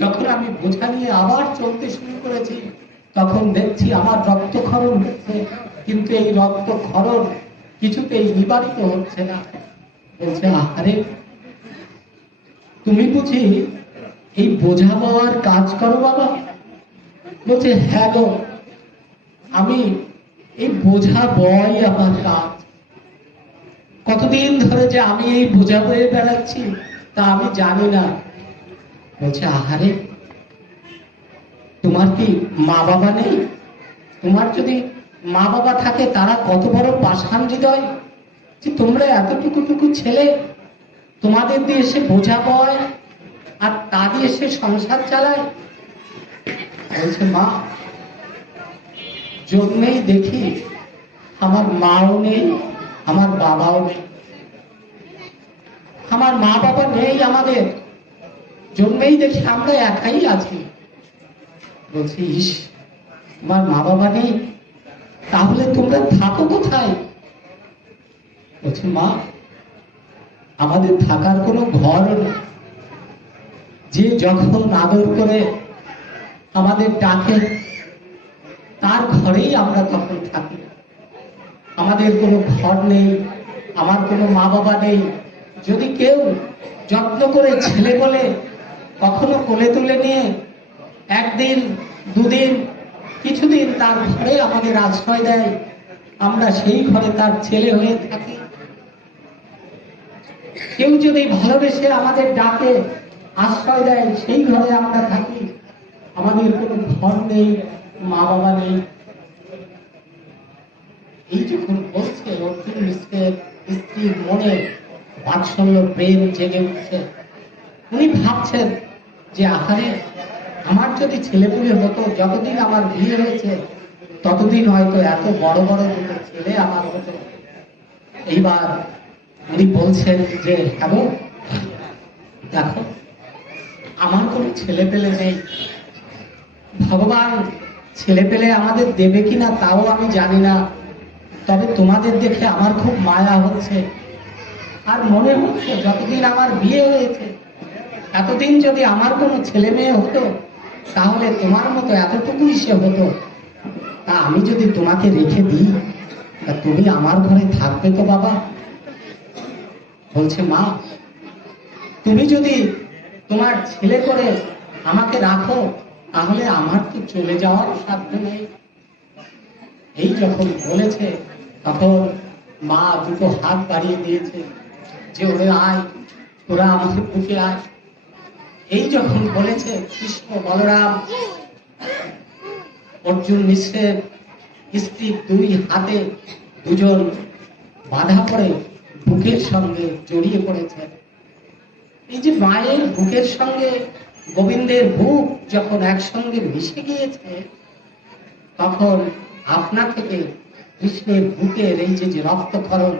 যখন আমি বোঝা নিয়ে আবার চলতে শুরু করেছি, তখন দেখছি আমার রক্তক্ষরণ হচ্ছে, কিন্তু এই রক্তক্ষরণ কিছুতেই নিবারিত হচ্ছে না। বলছে, আরে তুমি বুঝি এই বোঝা বওয়ার কাজ করো বাবা? বলছে, হ্যাঁ গো, আমি এই বোঝা বয় আমার কাজ। কতদিন ধরে যে আমি এই বোঝা বয়ে বেড়াচ্ছি তা আমি জানি না। বলছে, আহারে, তোমার কি মা বাবা নেই? তোমার যদি মা বাবা থাকে, তারা কত বড় পাষাণ হৃদয় যে তোমরা এতটুকু ছেলে, তোমাদের দিয়ে সে বোঝা বয় আর তা দিয়ে সে সংসার চালায়। বলছে, মা, জন্মেই দেখি আমার মাও নেই, আমার বাবাও নেই। আমার মা বাবা নেই, আমাদের জন্মেই দেখি আমরা একাই আছি। বলছি, ইস, তোমার মা বাবা নেই, তাহলে তোমরা থাকো কোথায়? বলছে, মা, আমাদের থাকার কোনো ঘর নেই। যে যখন আদর করে আমাদের ডাকে তার ঘরেই আমরা তখন থাকি। আমাদের কোনো ঘর নেই, আমার কোনো মা বাবা নেই। যদি কেউ যত্ন করে ছেলে বলে কখনো কোলে তুলে নিয়ে একদিন দুদিন কিছুদিন তার ঘরে আমাদের আশ্রয় দেয়, আমরা সেই ঘরে তার ছেলে হয়ে থাকি। কেউ যদি ভালোবেসে আমাদের ডাকে আশ্রয় দেয়, সেই ঘরে আমরা থাকি। আমাদের কোনো ঘর নেই, মা বাবা নেই। এই যখন বলছে, অর্জুন মিশ্রের স্ত্রীর মনে বাৎসল্য প্রেম জেগে উঠছে। উনি ভাবছেন যে আহারে, আমার যদি ছেলেপুলে হতো, যতদিন আমার বিয়ে হয়েছে ততদিন হয়তো এত বড় বড় দুটো ছেলে আমার হতো। এইবার উনি বলছেন যে, হ্যালো, দেখো, আমার কোনো ছেলে পেলে নেই। ভগবান ছেলে পেলে আমাদের দেবে কিনা তাও আমি জানি না, তবে তোমাদের দেখে আমার খুব মায়া হচ্ছে। আর মনে হচ্ছে যতদিন আমার বিয়ে হয়েছে এতদিন যদি আমার কোনো ছেলে মেয়ে হতো তাহলে তোমার মতো এতটুকুই সে হতো। তা আমি যদি তোমাকে রেখে দিই, তা তুমি আমার ঘরে থাকবে তো বাবা? বলছে, মা, তুমি যদি তোমার ছেলে করে আমাকে রাখো তাহলে আমার তো চলে যাওয়ার সাধ্য নেই। এই যখন বলেছে তখন মা দুটো হাত বাড়িয়ে দিয়েছে যে, ওরে আয়, তোরা আমাকে বুকে আয়। এই যখন বলেছে, কৃষ্ণ বলরাম অর্জুন মিশ্রের স্ত্রীর দুই হাতে দুজন বাধা পড়ে বুকের সঙ্গে জড়িয়ে পড়েছে। এই যে মায়ের বুকের সঙ্গে গোবিন্দের বুক যখন একসঙ্গে মিশে গিয়েছে, তখন আপনা থেকে কৃষ্ণের বুকের এই যে রক্তক্ষরণ,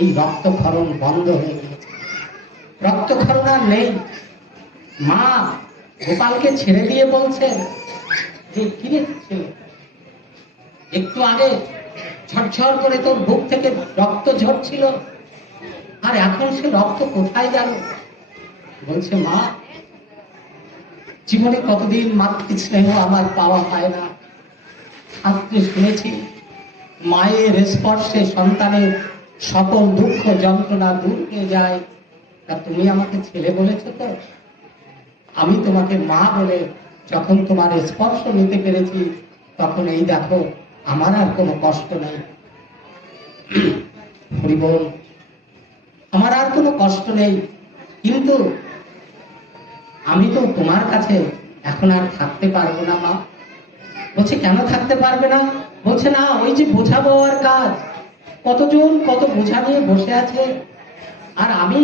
এই রক্তক্ষরণ বন্ধ হয়ে গিয়েছে। রক্তক্ষরণ আর নেই। মা গোপালকে ছেড়ে দিয়ে বলছে যে, কিরে ছেলে, একটু আগে ঝরঝর করে তোর বুক থেকে রক্ত ঝরছিল, আর এখন সে রক্ত কোথায় গেল? বলছে, মা, জীবনে কতদিন মাতৃস্নেহ আমার পাওয়া হয় না। শাস্ত্রে শুনেছি মায়ের স্পর্শে সন্তানের সকল দুঃখ যন্ত্রণা দূর হয়ে যায়। তা তুমি আমাকে ছেলে বলেছো তো, আমি তোমাকে মা বলে যখন তোমার স্পর্শ নিতে পেরেছি তখন এই দেখো আমার আর কোনো কষ্ট নেই। হরি বল, আমার আর কোনো কষ্ট নেই। কিন্তু আমি তো তোমার কাছে এখন আর থাকতে পারবো না মা। বলছে, কেন থাকতে পারবে না? বলছে, না, ওই যে বোঝা বওয়ার কাজ, কতজন কত বোঝা নিয়ে বসে আছে, আর আমি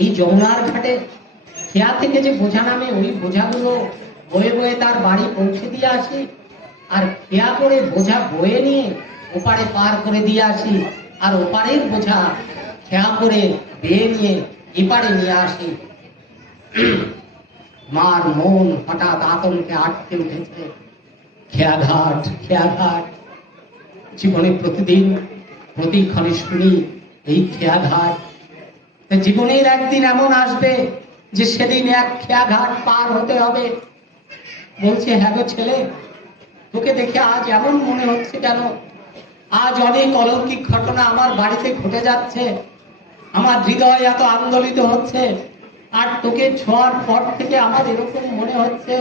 এই যমুনার ঘাটে খেয়া থেকে যে বোঝা নামে ওই বোঝাগুলো বয়ে বয়ে তার বাড়ি পৌঁছে দিয়ে আসি, আর খেয়া করে বোঝা বয়ে নিয়ে ওপারে পার করে দিয়ে আসি, আর ওপারের বোঝা খেয়া করে বেয়ে নিয়ে এপারে নিয়ে আসি। মার মন হঠাৎ আতঙ্কে আটকে উঠেছে। খেয়াঘাট, খেয়াঘাট, জীবনে প্রতিদিন প্রতিক্ষণে শুনি এই খেয়াঘাট। জীবনের একদিন এমন আসবে যে সেদিন এক খেয়াঘাট পার হতে হবে। বলছে, হ্যাঁ গো ছেলে, তোকে দেখে আজ এমন মনে হচ্ছে কেন? আজ অনেক অলৌকিক ঘটনা আমার বাড়িতে ঘটে যাচ্ছে, আমার হৃদয় এত আন্দোলিত হচ্ছে, আর তোকে ছোঁয়ার পর থেকে আমার এরকম মনে হচ্ছে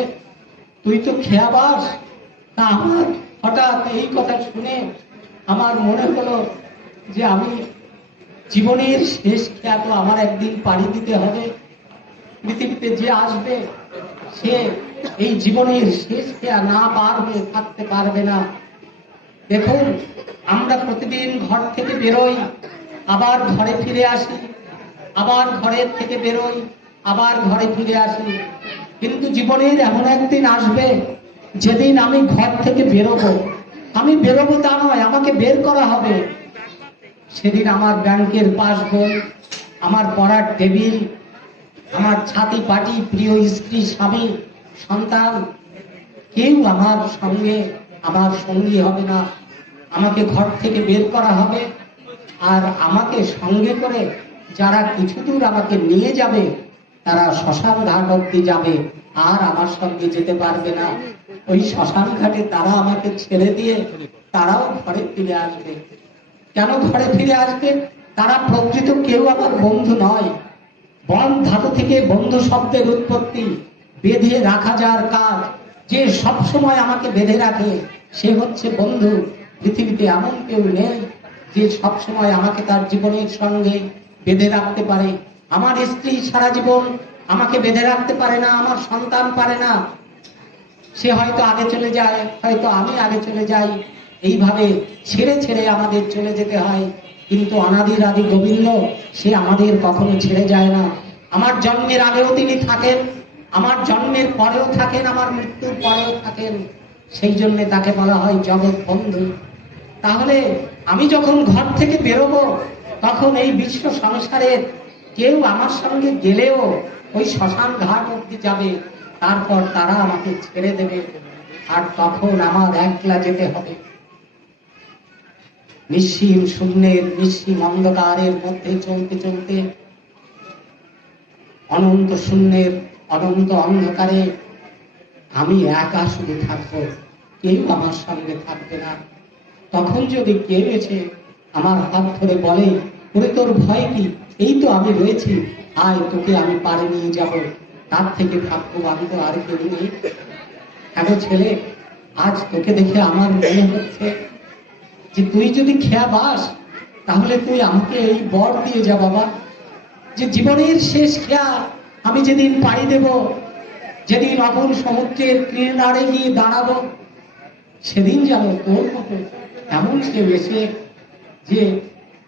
তুই তো খেয়াবাস। তা আমার হঠাৎ এই কথা শুনে আমার মনে হলো যে আমি জীবনের শেষ খেয়া তো আমার একদিন পাড়ি দিতে হবে। পৃথিবীতে যে আসবে সে এই জীবনের শেষ খেয়া না পার হয়ে থাকতে পারবে না। দেখুন, আমরা প্রতিদিন ঘর থেকে বেরোই, আবার ঘরে ফিরে আসি, আবার ঘরের থেকে বেরোই, আবার ঘরে ফিরে আসি। কিন্তু জীবনের এমন একদিন আসবে যেদিন আমি ঘর থেকে বেরোবো। আমি বেরোবো তা নয়, আমাকে বের করা হবে। সেদিন আমার ব্যাংকের পাসবই, আমার পড়ার টেবিল, আমার ছাতি পাটি, প্রিয় স্ত্রী, স্বামী, সন্তান, কেউ আমার সঙ্গে আমার সঙ্গী হবে না, আমাকে ঘর থেকে বের করা হবে। আর আমাকে সঙ্গে করে যারা কিছু দূর আমাকে নিয়ে যাবে তারা শ্মশান ঘাট অব্দি যাবে, আর আমার সঙ্গে যেতে পারবে না। ওই শ্মশান ঘাটে তারা আমাকে ছেড়ে দিয়ে তারাও ঘরে ফিরে আসবে। কেন ঘরে ফিরে আসবে? তারা প্রকৃত কেউ আমার বন্ধু নয়। বন ধাতু থেকে বন্ধু শব্দের উৎপত্তি। বেঁধে রাখা যার কাজ, যে সব সময় আমাকে বেঁধে রাখে সে হচ্ছে বন্ধু। পৃথিবীতে এমন কেউ নেই যে সব সময় আমাকে তার জীবনের সঙ্গে বেঁধে রাখতে পারে। আমার স্ত্রী সারা জীবন আমাকে বেঁধে রাখতে পারে না, আমার সন্তান পারে না। সে হয়তো আগে চলে যায়, হয়তো আমি আগে চলে যাই, এইভাবে ছেড়ে ছেড়ে আমাদের চলে যেতে হয়। কিন্তু অনাদির আদি গোবিন্দ সে আমাদের কখনো ছেড়ে যায় না। আমার জন্মের আগেও তিনি থাকেন, আমার জন্মের পরেও থাকেন, আমার মৃত্যুর পরেও থাকেন। সেই জন্য তাকে বলা হয় জগৎ বন্ধু। তাহলে আমি যখন ঘর থেকে বেরোবো তখন এই বিশ্ব সংসারের কেউ আমার সঙ্গে গেলেও ওই শ্মশান ঘাট অব্দি যাবে, তারপর তারা আমাকে ছেড়ে দেবে, আর তখন আমার একলা যেতে হবে। নিঃসীম শূন্যের নিঃসীম অন্ধকারের মধ্যে চলতে চলতে অনন্ত শূন্যের অনন্ত অন্ধকারে আমি একা শুধু থাকবো, কেউ আমার সঙ্গে থাকবে না। তখন যদি কেউ এসে আমার হাত ধরে বলে, ওরে তোর ভয় কি, এই তো আমি রয়েছি, আয় তোকে আমি পারে নিয়ে যাব, তার থেকে ভাগ্যবান তো আর কেউ নেই। কেন ছেলে, আজ তোকে দেখে আমার মনে হচ্ছে যে তুই যদি খেয়া বাস তাহলে তুই আমাকে এই বর দিয়ে যা বাবা, যে জীবনের শেষ খেয়া আমি যেদিন পাড়ি দেব, যেদিন অবন সমুদ্রের কিনারে গিয়ে দাঁড়াবো, সেদিন যেন তোর মতো এমন কেউ এসে যে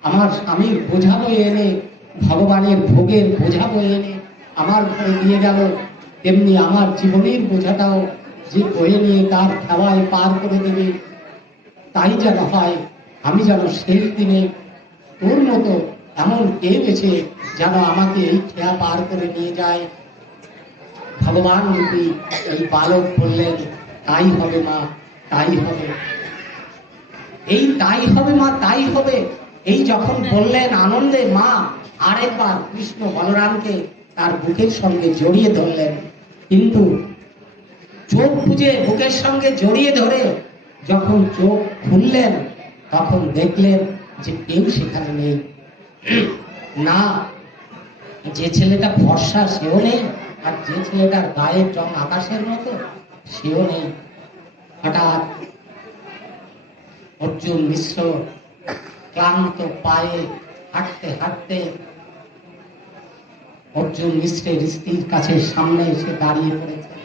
আমার স্বামীর বোঝা বয়ে এনে, ভগবানের ভোগের বোঝা বয়ে এনে আমার ঘরে দিয়ে গেল, তেমনি আমার জীবনের বোঝাটাও যে বয়ে নিয়ে তার খেলায় পার করে দেবে, তাই যেন হয়। আমি যেন শেষ দিনে তোর মতো এমন কেউ এসে যেন আমাকে এই খেয়া পার করে নিয়ে যায়। ভগবান রূপী এই বালক বললেন, তাই হবে মা, তাই হবে। এই তাই হবে মা, তাই হবে, এই যখন বললেন আনন্দে মা আরেকবার কৃষ্ণ বলরামকে তার বুকের সঙ্গে জড়িয়ে ধরলেন। কিন্তু চোখ বুঝে বুকের সঙ্গে জড়িয়ে ধরে যখন চোখ খুললেন তখন দেখলেন যে কেউ সেখানে নেই। না, যে ছেলেটা ফর্সা সেও নেই, আর যে ছেলেটার গায়ের রং আকাশের মতো সেও নেই। হঠাৎ অর্জুন মিশ্র ক্লান্ত পায়ে হাঁটতে হাঁটতে অর্জুন মিশ্রের স্ত্রীর কাছে সামনে এসে দাঁড়িয়ে পড়েছে।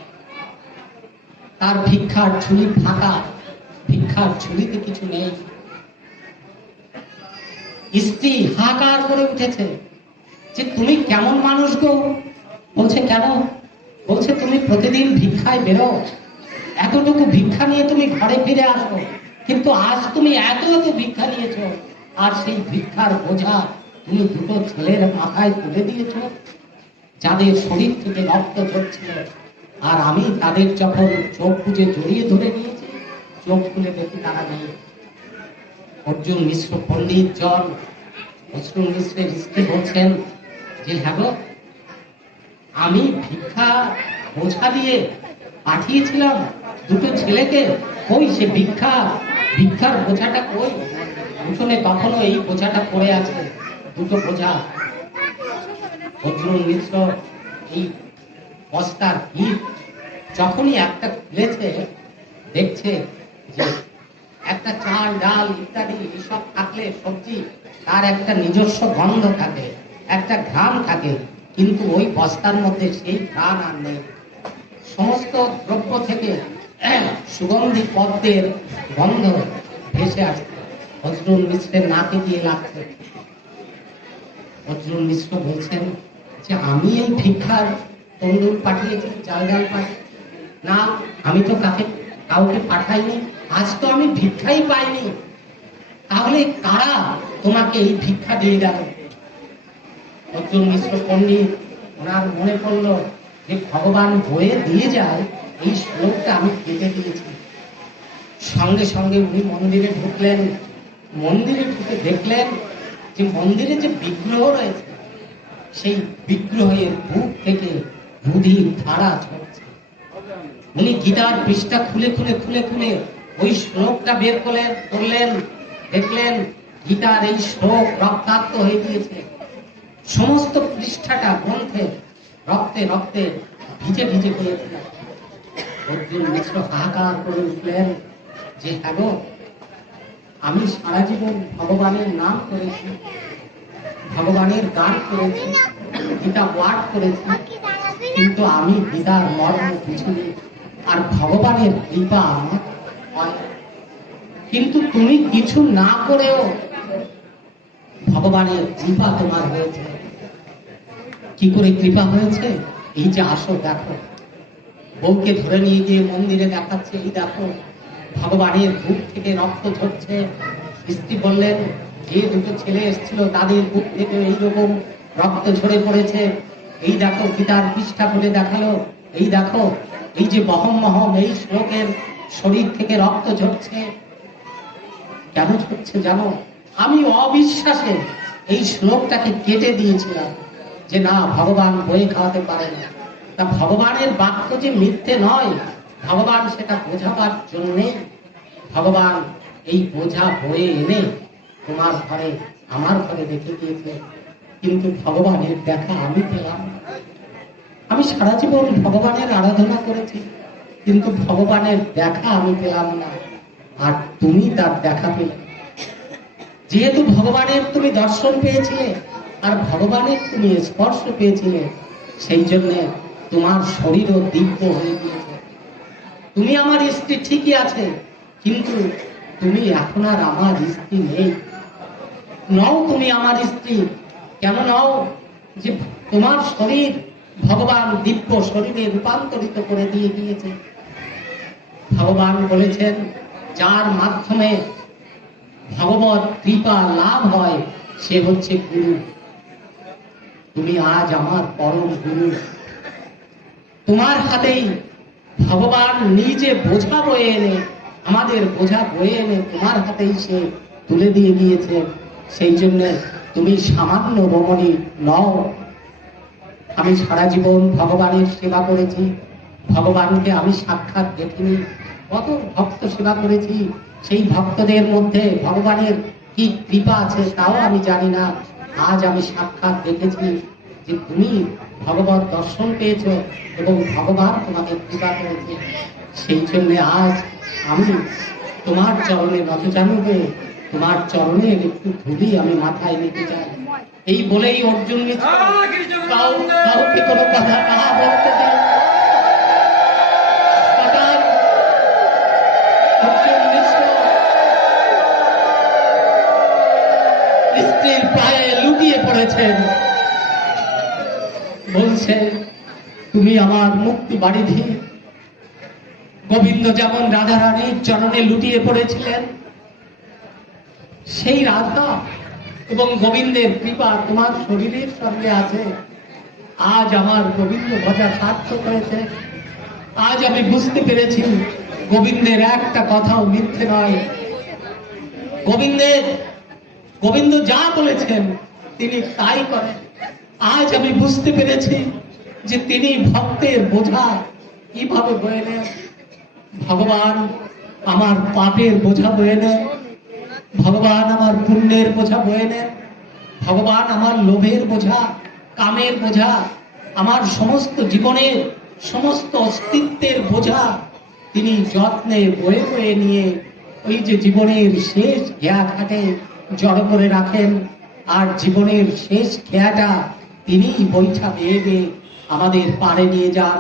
তার ভিক্ষার ঝুলি ফাঁকা, ভিক্ষার ঝুলিতে কিছু নেই। স্ত্রী হাহাকার করে উঠেছে যে তুমি কেমন মানুষ গো? বলছে কেন? বলছে তুমি প্রতিদিন ভিক্ষায় বেরো, এতটুকু ভিক্ষা নিয়ে তুমি ঘরে ফিরে আসো, কিন্তু আজ তুমি এত এত ভিক্ষা নিয়েছ, আর সেই ভিক্ষার বোঝা তুমি দুটো ছেলের মাথায় তুলে দিয়েছ, যাদের শরীর থেকে রক্ত ঝরছিল। আর আমি তাদের যখন চোখ বুজে জড়িয়ে ধরে নিয়েছি, চোখ খুলে দেখি তারা নেই। অর্জুন মিশ্র পণ্ডিত জন অর্জুন মিশ্রের স্ত্রী বলছেন যে হ্যাঁ গো, আমি ভিক্ষা বোঝা দিয়ে পাঠিয়েছিলাম দুটো ছেলেকে, কই সে ভিক্ষার বোঝাটা কই? উঠোনে কখনো এই বোঝাটা পড়ে আছে, দুটো বোঝা। অর্জুন মিশ্র এই বস্তার ভিড় যখনই একটা খুলেছে, দেখছে যে একটা চাল ডাল ইত্যাদি এসব থাকলে সবজি তার একটা নিজস্ব গন্ধ থাকে, একটা ঘ্রাণ থাকে, কিন্তু ওই বস্তার মধ্যে সেই ঘ্রাণ আর নেই। সমস্ত দ্রব্য থেকে সুগন্ধি পদ্মের গন্ধ ভেসে আসছে, অর্জুন মিশ্রের নাকে গিয়ে লাগছে। অর্জুন মিশ্র বলছেন যে আমি এই ভিক্ষার তন্দুর পাঠিয়েছি, চাল ডাল পাঠিয়েছি না, আমি তো কাউকে পাঠাইনি, আজ তো আমি ভিক্ষাই পাইনি, তাহলে কারা তোমাকে এই ভিক্ষা দিয়ে গেল? অর্জুন মিশ্র পণ্ডিত, ওনার মনে পড়লো যে ভগবান বয়ে দিয়ে যায় এই শ্লোকটা আমি কেটে দিয়েছি। সঙ্গে সঙ্গে উনি মন্দিরে ঢুকলেন। মন্দিরে ঢুকে দেখলেন যে মন্দিরে যে বিগ্রহ রয়েছে, সেই বিগ্রহের বুক থেকে বুধির ধারা ঝরছে। উনি গীতার পৃষ্ঠা খুলে খুলে খুলে খুলে ওই শ্লোকটা বের করলেন। দেখলেন গীতার এই শ্লোক রক্তাক্ত হয়ে গিয়েছে। সমস্ত পৃষ্ঠাটা গ্রন্থে রক্তে রক্তে ভিজে ভিজে গিয়েছিল। অর্জুন মিশ্র হাহাকার করে উঠলেন যে হ্যাঁ গো, আমি সারা জীবন ভগবানের নাম করেছি, ভগবানের গান করেছি, গীতা পাঠ করেছি, কিন্তু আমি গীতার মর্ম বুঝিনি, আর ভগবানের কৃপা আমার হয়। কিন্তু তুমি কিছু না করেও ভগবানের কৃপা তোমার হয়েছে। কি করে কৃপা হয়েছে? এই যে আসো দেখো, বউকে ধরে নিয়ে গিয়ে মন্দিরে দেখাচ্ছে, এই দেখো ভগবানের বুক থেকে রক্ত ঝরছে। স্ত্রী বললেন, যে দুটো ছেলে এসেছিল তাদের বুক থেকে এইরকম রক্ত ঝরে পড়েছে। এই দেখো গীতার পৃষ্ঠা খুলে দেখালো, এই দেখো এই যে বহম মহম এই শ্লোকের শরীর থেকে রক্ত ঝরছে। কেন ঝরছে জানো? আমি অবিশ্বাসে এই শ্লোকটাকে কেটে দিয়েছিলাম যে না, ভগবান বয়ে খাওয়াতে পারে না। তা ভগবানের বাক্য যে মিথ্যে নয়, ভগবান সেটা বোঝাবার জন্যে ভগবান এই বোঝা বয়ে এনে তোমার ঘরে আমার ঘরে রেখে দিয়েছে। কিন্তু ভগবানের দেখা আমি পেলাম না। আমি সারা জীবন ভগবানের আরাধনা করেছি, কিন্তু ভগবানের দেখা আমি পেলাম না, আর তুমি তার দেখা পেলে। যেহেতু ভগবানের তুমি দর্শন পেয়েছিলে আর ভগবানের তুমি স্পর্শ পেয়েছিলে, সেই জন্যে তোমার শরীরও দিব্য হয়ে গিয়েছে। তুমি আমার স্ত্রী ঠিকই আছে, কিন্তু তুমি এখন আর আমার স্ত্রী নেই। নও তুমি আমার স্ত্রী। কেন নও? যে তোমার শরীর ভগবান দিব্য শরীরে রূপান্তরিত করে দিয়ে দিয়েছে। ভগবান বলেছেন, যার মাধ্যমে ভগবত কৃপা লাভ হয় সে হচ্ছে গুরু। তুমি আজ আমার পরম গুরু। তোমার হাতেই ভগবান নিজে বোঝা বয়ে এনে, আমাদের বোঝা বয়ে এনে তোমার হাতেই সে তুলে দিয়ে গিয়েছে। সেই জন্য তুমি সামান্য রমণী নও। আমি সারা জীবন ভগবানের সেবা করেছি, ভগবানকে আমি সাক্ষাৎ দেখিনি। কত ভক্ত সেবা করেছি, সেই ভক্তদের মধ্যে ভগবানের কি কৃপা আছে তাও আমি জানি না। আজ আমি সাক্ষাৎ দেখেছি যে তুমি ভগবত দর্শন পেয়েছ এবং ভগবান তোমাকে কৃপা করেছে। সেই জন্য আজ আমি তোমার চরণে নতজানু হয়ে তোমার চরণের একটু ধুলি আমি মাথায় নিতে চাই। এই বলেই অর্জুন কাউকে কোনো কথা না বলতে দেয়। স্ত্রীর পায়ে লুটিয়ে পড়েছেন, বলছে তুমি আমার মুক্তি বাড়িধি। গোবিন্দ যেমন রাধা রানীর চরণে লুটিয়ে পড়েছিলেন, সেই রাধা এবং গোবিন্দের কৃপা তোমার শরীরের সঙ্গে আছে। আজ আমার গোবিন্দ ভজা সার্থক হয়েছে। আজ আমি বুঝতে পেরেছি গোবিন্দের একটা কথাও মিথ্যে নয়। গোবিন্দ যা বলেছেন তিনি তাই করেন। আজ আমি বুঝতে পেরেছি যে তিনি ভক্তের বোঝা কিভাবে বয়ে নেন। ভগবান আমার পাপের বোঝা বয়ে নেন, ভগবান আমার পুণ্যের বোঝা বয়ে নেন, ভগবান আমার লোভের বোঝা, কামের বোঝা, আমার সমস্ত জীবনের সমস্ত অস্তিত্বের বোঝা তিনি যত্নে বয়ে বয়ে নিয়ে ওই যে জীবনের শেষ ঘেয়া ঘাটে জড়ো করে রাখেন। আর জীবনের শেষ খেয়াটা তিনি বৈঠা বেয়ে আমাদের পাড়ে নিয়ে যান।